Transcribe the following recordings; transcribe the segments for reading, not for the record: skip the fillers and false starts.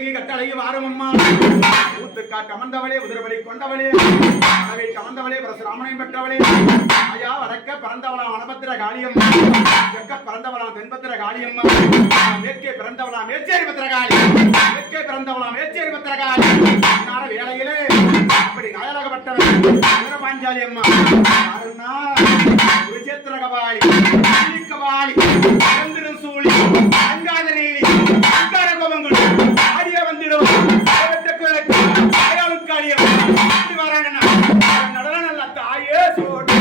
கட்டளை வாரமம்மா ஊத்துக்கா கமந்தவளே உதிரபலி கொண்டவளே அளவை கமந்தவளே பரசுராமனை பெற்றவளே ஆயா வடக்க பிறந்தவளாம் வனபத்திர காளியம்மா தெற்க பிறந்தவளாம் தென்பத்திர காளியம்மா மேற்கே பிறந்தவளாம் மேச்சேரி பத்திர காளி மேற்கே பிறந்தவளாம் மேச்சேரி பத்திர காளி நாட வேளையிலே அப்படி நாயகப்பட்டவன் வீரபாஞ்சாலி அம்மா யாருன்னா குருச்சேத்திர கபாலி கபாலி சந்திரன் சூழி அங்காத நீலி அங்கார கோபங்குடி ஆடிய வந்துடும் நடன நல்ல தாயே சோடு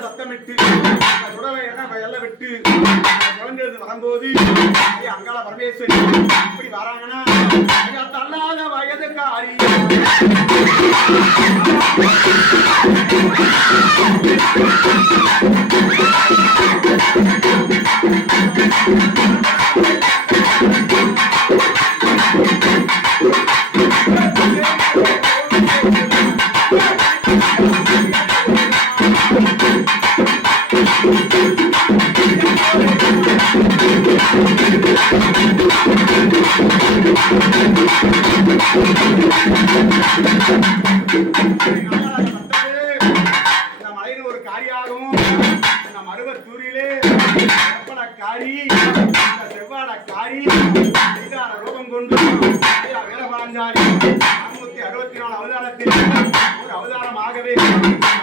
சத்தமிட்டு சுடலை எல்லாம் விட்டு குழந்தை வரும்போது அங்காள பரமேஸ்வரி இப்படி வராங்கன்னா தள்ளாத வயதுக்காரி ஒரு காரியாகவும் நம் அருவத்தூரிலே காரி செவ்வாட காரி ரூபம் கொண்டு வீரபாஞ்சாலி 464 அவதாரத்தில் ஒரு அவதாரமாகவே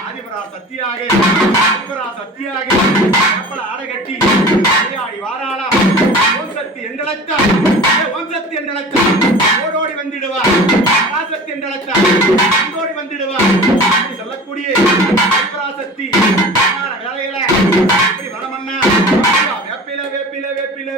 ஆதிபரா சத்தியாக ஆடை கட்டி விளையாடி வாராளா ஓம் சக்தி என்றழைத்தார் ஓடோடி வந்திடுவார் பராசக்தி என்றழைத்தார் ஓடோடி வந்திடுவார் சொல்லக்கூடிய பராசக்தி வேலையில இப்படி வளமன்னா வேப்பில வேப்பில வேப்பில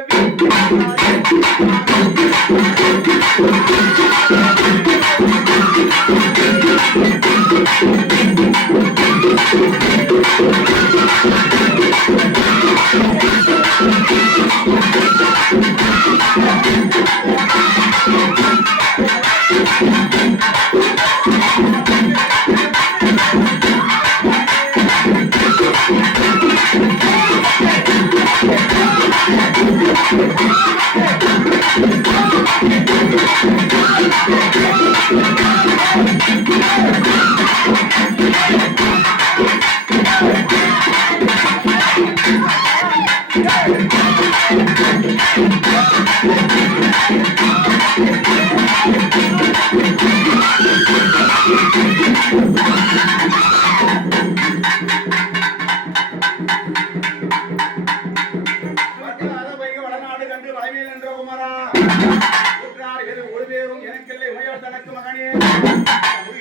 தனக்கு மகனே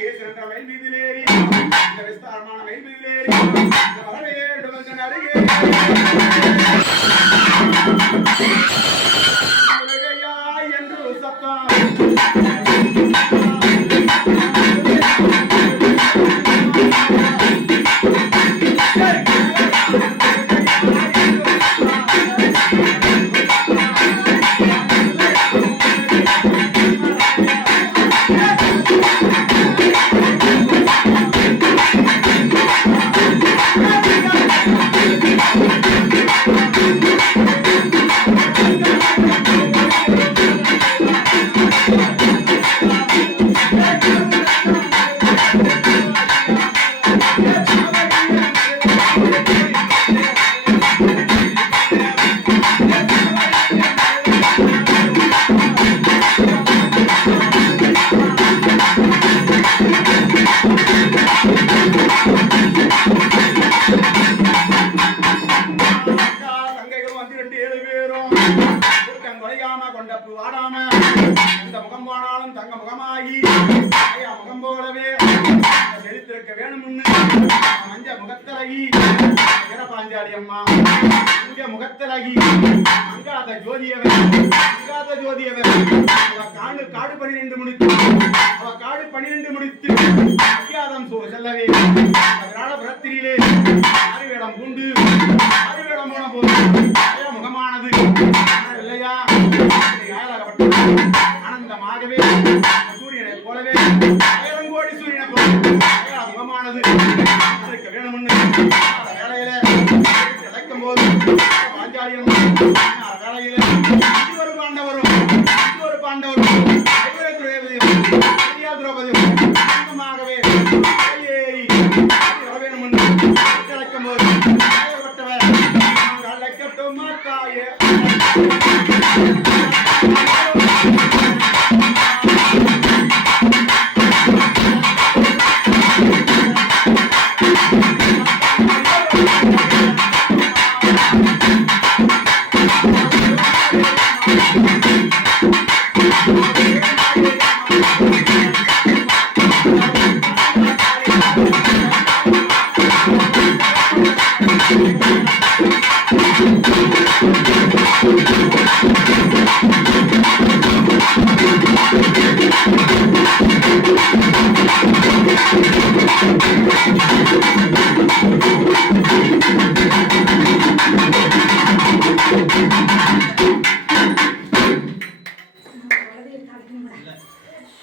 என்ற மயில் மீதிலேறி இந்த விஸ்தாரமான மயில் மீதிலேறி வர வேண்டும் என்ற அருகே என்று சத்தம் பூ வாடாம இந்த முகம் போனாலும் தங்க முகமாகி ஐயா முகம் போலவே செழித்திருக்க வேணும்னு மஞ்ச முகத்தழகி வீரபாஞ்சாலி அம்மா இங்க முகத்தழகி அங்காத ஜோதியவன் அவ காடு 12 முடித்து அவ காடு 12 முடித்து அத்தியாதம் செல்லவே விராடபுரத்திலே ஆறுவேடம் பூண்டு ஆறுவேடம் போன போது முகமானது இல்லையா ஆனந்தமாகவே சூரியனை போலவே 1000 கோடி சூரியனை போல முகமானது இருக்க வேணும்னு வேலையில கிடைக்கும் போது பாஞ்சாலியம் வேலையில ஒரு பாண்டவரும் திரௌபதியும் அந்தமாகவே ஏறி வர வேணும்னு கிடைக்கும் போது கட்டவர் கட்டோமா தாயே